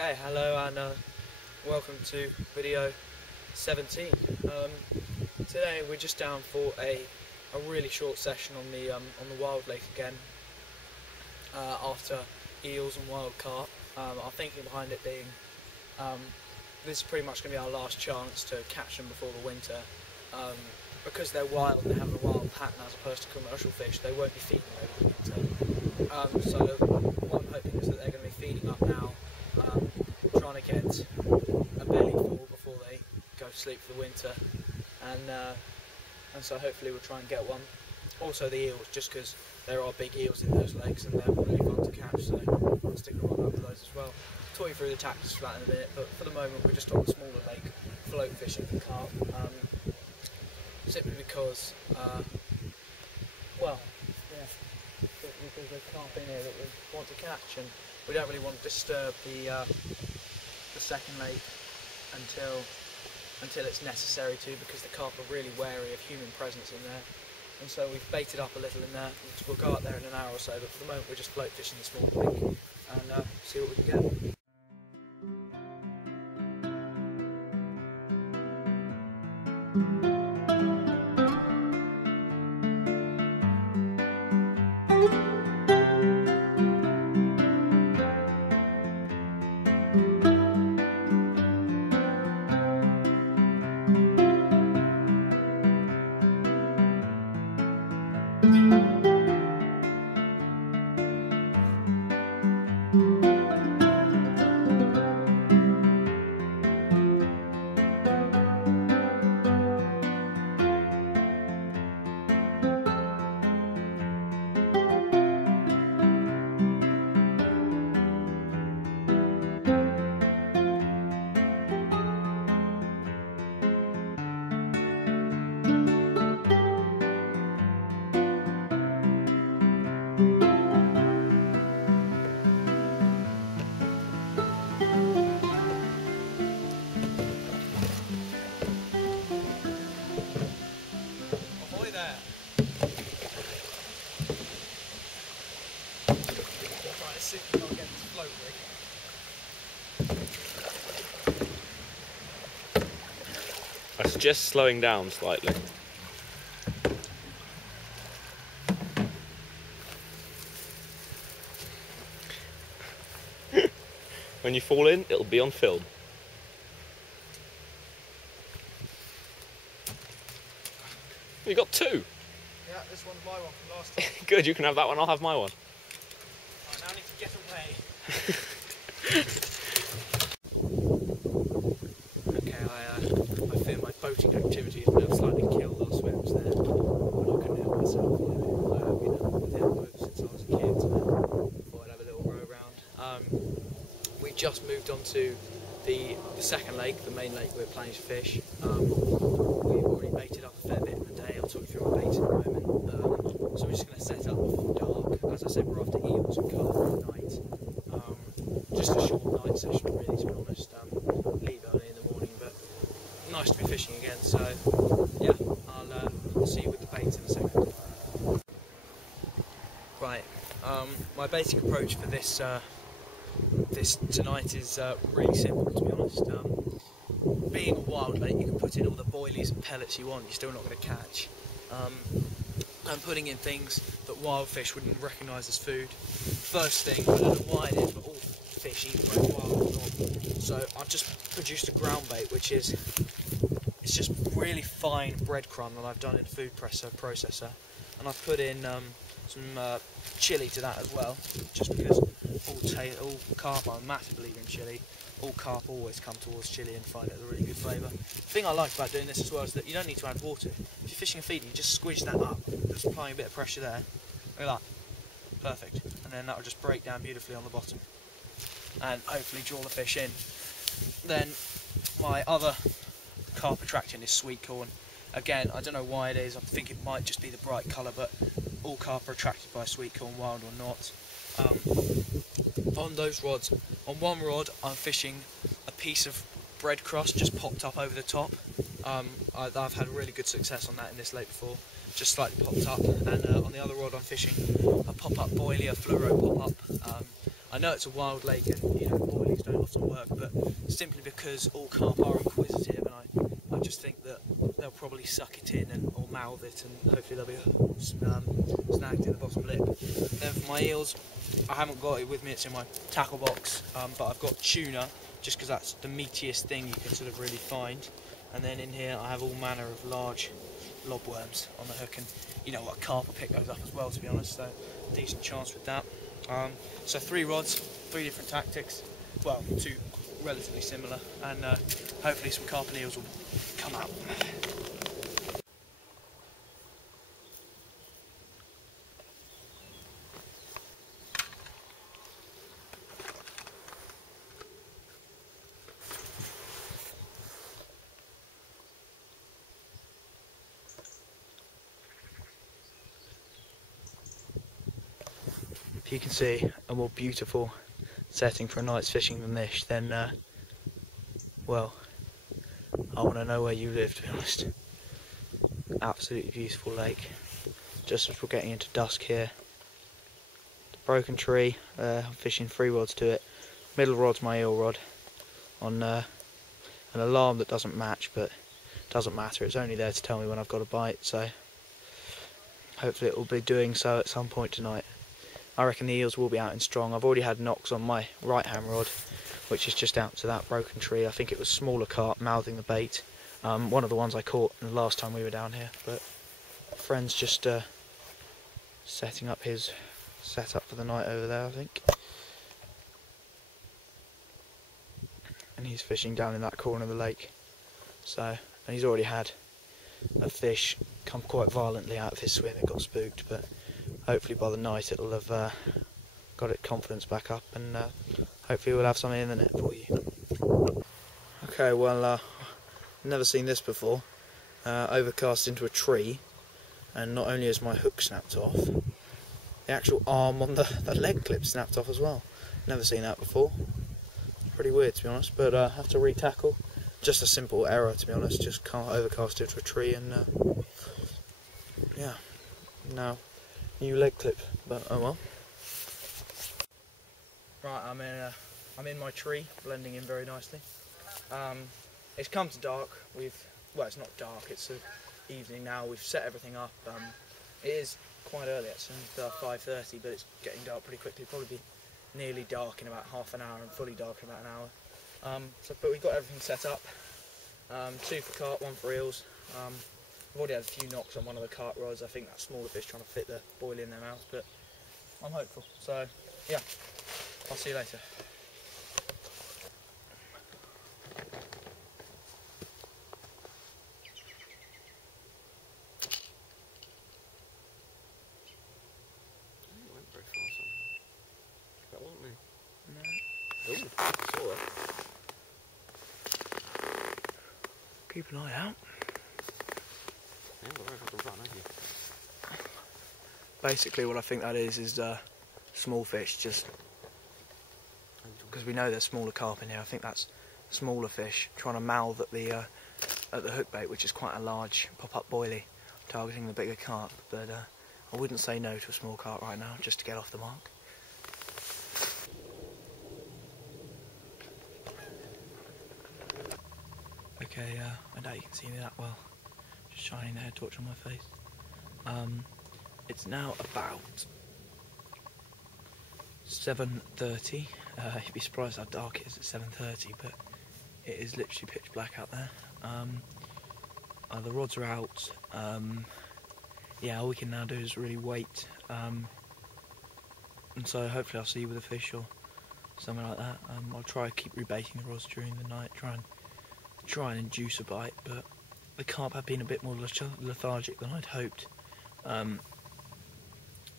Okay, hello and welcome to video 17. Today we're just down for a really short session on the wild lake again. After eels and wild carp. Our thinking behind it being this is pretty much going to be our last chance to catch them before the winter. Because they're wild and they have a wild pattern as opposed to commercial fish, they won't be feeding over the winter. So what I'm hoping is that they're going to be feeding up now, trying to get a belly full before they go to sleep for the winter, and so hopefully we'll try and get one. Also the eels, just because there are big eels in those lakes and they're really fun to catch, so I'll stick a rod up with those as well. I'll talk you through the tactics for that in a minute, but for the moment we're just on the smaller lake, float fishing for carp. Simply because, because there's carp in here that we want to catch, and we don't really want to disturb the second lake until it's necessary to, because the carp are really wary of human presence in there. And so we've baited up a little in there. We'll go out there in an hour or so, but for the moment we're just float fishing the small lake and see what we can get. I suggest slowing down slightly. When you fall in, it'll be on film. You got two. Yeah, this one's my one from last time. Good, you can have that one, I'll have my one. Right, now I need to get away. Okay, I fear my boating activities may have slightly killed our swims there. But I couldn't help myself. I have been with the boat since I was a kid, so I thought I'd have a little row around. We just moved on to the second lake, the main lake we're planning to fish. We've already baited up a fair bit in the day. I'll talk you through my bait in a moment. So we're just going to set up before dark. As I said, we're after eels and carp at night. Just a short night session, really, to be honest. Leave early in the morning, but nice to be fishing again. So yeah, I'll see you with the bait in a second. Right, my basic approach for this tonight is really simple, to be honest. Being a wild lake, you can put in all the boilies and pellets you want, you're still not going to catch. I'm putting in things that wild fish wouldn't recognise as food. First thing, I don't know why it is, but all fish eat both wild and not. So I've just produced a ground bait, which is, it's just really fine breadcrumb that I've done in a food processor, and I've put in some chilli to that as well, just because all carp, I'm a massive believer in chilli. All carp always come towards chilli and find it a really good flavour. The thing I like about doing this as well is that you don't need to add water. If you're fishing a feeder, you just squidge that up, just applying a bit of pressure there. Look at that. Perfect. And then that will just break down beautifully on the bottom and hopefully draw the fish in. Then my other carp attractant is sweet corn. Again, I don't know why it is, I think it might just be the bright colour, but all carp are attracted by sweet corn, wild or not. On those rods, on one rod I'm fishing a piece of bread crust just popped up over the top. I've had really good success on that in this lake before, just slightly popped up. And on the other rod I'm fishing a pop-up boilie, a fluoro pop-up. I know it's a wild lake and boilies tactics don't often work, but simply because all carp are inquisitive, and I just think that they'll probably suck it in or mouth it, and hopefully they'll be snagged in the bottom lip. Then for my eels, I haven't got it with me, it's in my tackle box, but I've got tuna, just because that's the meatiest thing you can sort of really find. And then in here I have all manner of large lobworms on the hook, and you know what, carp will pick those up as well, to be honest, so decent chance with that. So 3 rods, 3 different tactics, well, 2 relatively similar, and hopefully some carp and eels will come out. If you can see a more beautiful setting for a night's fishing than this, then well, I want to know where you live, to be honest. Absolutely beautiful lake. Just as we're getting into dusk here. The broken tree, I'm fishing 3 rods to it. Middle rod's my eel rod on an alarm that doesn't match, but it doesn't matter, it's only there to tell me when I've got a bite, so hopefully it will be doing so at some point tonight. I reckon the eels will be out in strong. I've already had knocks on my right hand rod, which is just out to that broken tree. I think it was smaller carp mouthing the bait. One of the ones I caught the last time we were down here, but friend's just setting up his setup for the night over there, I think. And he's fishing down in that corner of the lake. So, and he's already had a fish come quite violently out of his swim. It got spooked, but hopefully by the night it'll have got its confidence back up, and hopefully we'll have something in the net for you. Okay, well, never seen this before. Overcast into a tree, and not only is my hook snapped off, the actual arm on the leg clip snapped off as well. Never seen that before. Pretty weird, to be honest, but have to re-tackle. Just a simple error, to be honest. Just can't overcast it to a tree, and yeah, no. New leg clip, but oh well. Right, I'm in my tree, blending in very nicely. It's come to dark. Well, it's not dark. It's sort of evening now. We've set everything up. It is quite early. It's 5:30, but it's getting dark pretty quickly. Probably be nearly dark in about half an hour, and fully dark in about an hour. But we've got everything set up. 2 for carp, 1 for eels. I've already had a few knocks on one of the carp rods. I think that smaller fish trying to fit the boil in their mouth, but I'm hopeful. So, yeah, I'll see you later. Went very fast. That wasn't me. No. Ooh, saw that. Keep an eye out. Yeah, got very fucking run, haven't you? Basically what I think that is small fish, just because we know there's smaller carp in here. I think that's smaller fish trying to mouth at the hook bait, which is quite a large pop-up boilie, targeting the bigger carp, but I wouldn't say no to a small carp right now, just to get off the mark. Okay, I doubt you can see me that well, just shining the head torch on my face. It's now about 7:30. You'd be surprised how dark it is at 7:30, but it is literally pitch black out there. The rods are out. Yeah, all we can now do is really wait. And so hopefully I'll see you with a fish or something like that. I'll try to keep rebaiting the rods during the night, try and induce a bite, but the carp have been a bit more lethargic than I'd hoped.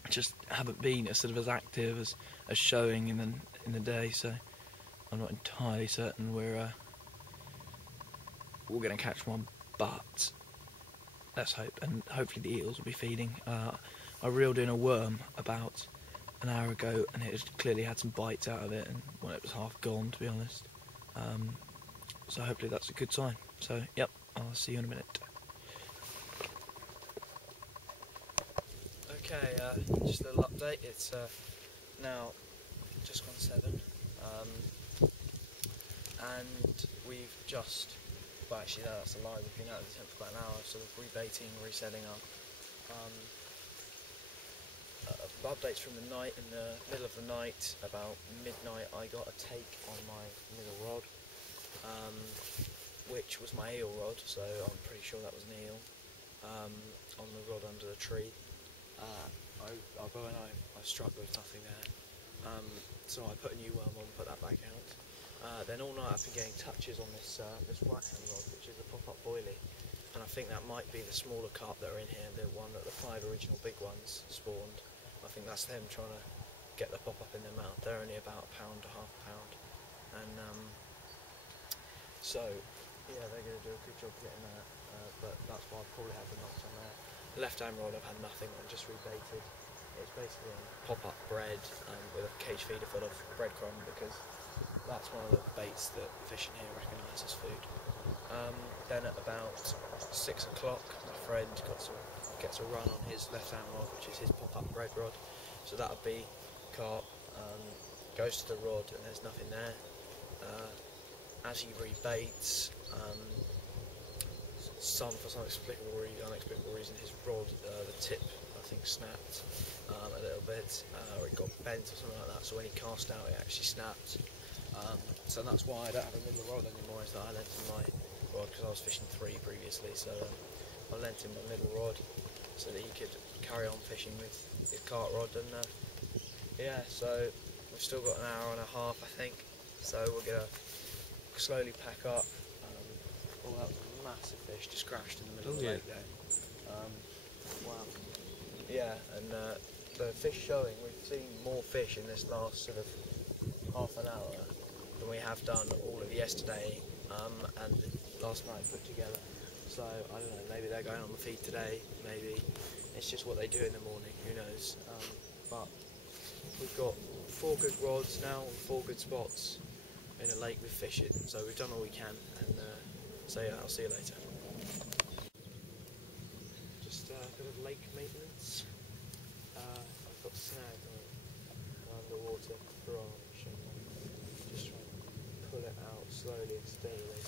Just haven't been as sort of as active as showing in the day, so I'm not entirely certain we're going to catch one, but let's hope, and hopefully the eels will be feeding. I reeled in a worm about an hour ago, and it clearly had some bites out of it, and well, it was half gone, to be honest. So hopefully that's a good sign. So yep, I'll see you in a minute. Okay, just a little update. It's now just gone 7. and we've just, well actually no, that's a lie, we've been out of the tent for about an hour, sort of rebaiting, resetting up. Updates from the night. In the middle of the night, about midnight, I got a take on my middle rod, which was my eel rod, so I'm pretty sure that was an eel, on the rod under the tree. I'll go and I struck with nothing there, so I put a new worm on, put that back out. Then all night I've been getting touches on this right hand rod, which is a pop-up boilie, and I think that might be the smaller carp that are in here, the one that the 5 original big ones spawned. I think that's them trying to get the pop-up in their mouth. They're only about a pound, half a pound, and so yeah, they're going to do a good job getting that, but that's why I've probably had the knots on there. The left-hand rod I've had nothing on, just rebaited. It's basically pop-up bread with a cage feeder full of breadcrumb, because that's one of the baits that fish in here recognise as food. Then at about 6 o'clock, my friend gets a run on his left-hand rod, which is his pop-up bread rod. So that'll be carp. Goes to the rod and there's nothing there. As he rebaits, for some unexplicable reason, his rod, the tip, I think, snapped a little bit, or it got bent or something like that. So when he cast out, it actually snapped. So that's why I don't have a middle rod anymore, is that I lent him my rod, because I was fishing 3 previously, so I lent him my middle rod so that he could carry on fishing with his cart rod. And yeah, so we've still got an hour and a half, I think, so we're going to slowly pack up. Oh, that was a massive fish just crashed in the middle of the lake there. Wow. Yeah, and the fish showing, we've seen more fish in this last sort of half an hour than we have done all of yesterday and last night put together. So I don't know, maybe they're going on the feed today, maybe it's just what they do in the morning, who knows. But we've got 4 good rods now and 4 good spots in a lake with fish in, so we've done all we can, and so yeah, I'll see you later. Just a bit of lake maintenance. I've got snag on underwater branch, and just trying to pull it out slowly and steadily.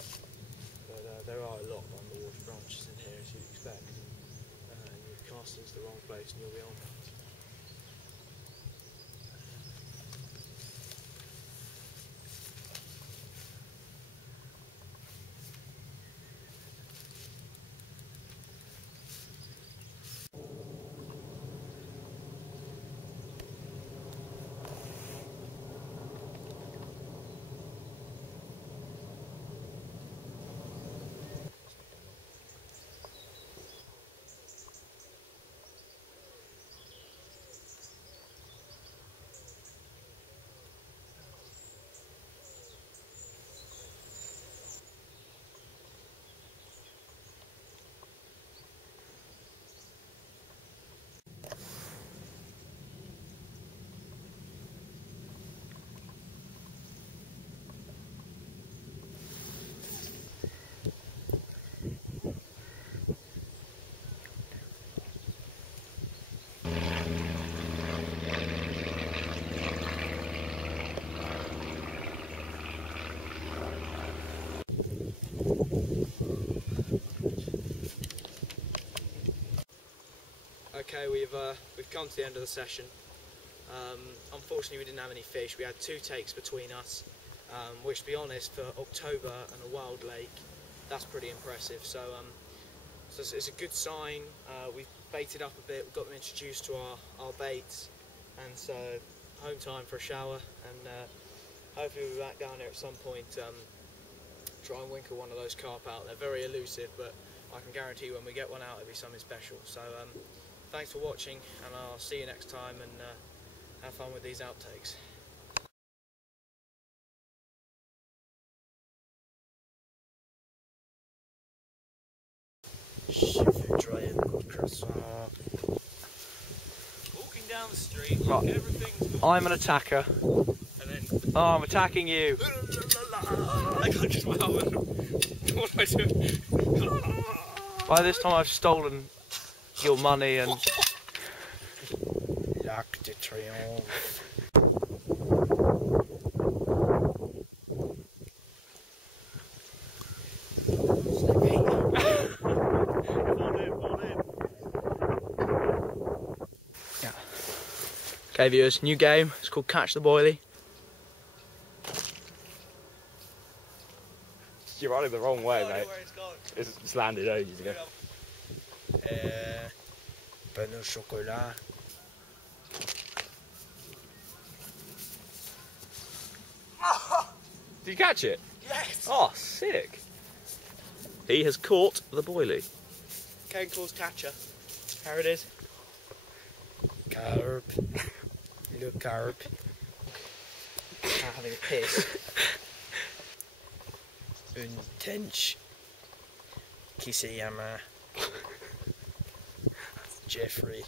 But there are a lot of underwater branches in here, as you'd expect, and you cast into the wrong place and you'll be on that. Okay, we've come to the end of the session. Unfortunately, we didn't have any fish. We had 2 takes between us, which, to be honest, for October and a wild lake, that's pretty impressive. So, it's a good sign. We've baited up a bit. We've got them introduced to our baits, and so home time for a shower. And hopefully, we'll be back down here at some point. Try and winkle one of those carp out. They're very elusive, but I can guarantee when we get one out, it'll be something special. So. Thanks for watching, and I'll see you next time, and have fun with these outtakes. Walking down the street, right. Everything's... I'm an attacker. And then... Oh, I'm attacking you. I can't just wow. What am I doing? By this time I've stolen your money and... L'arc de Triomphe. Okay viewers, new game, it's called Catch the Boilie. You're running the wrong way, mate. It's landed ages ago. Pain au chocolat. Did you catch it? Yes! Oh, sick. He has caught the boilie. KentCoarseKid. How it is? Carp. Look, carp. Having a piss. Un tench. Qui se llama Jeffrey.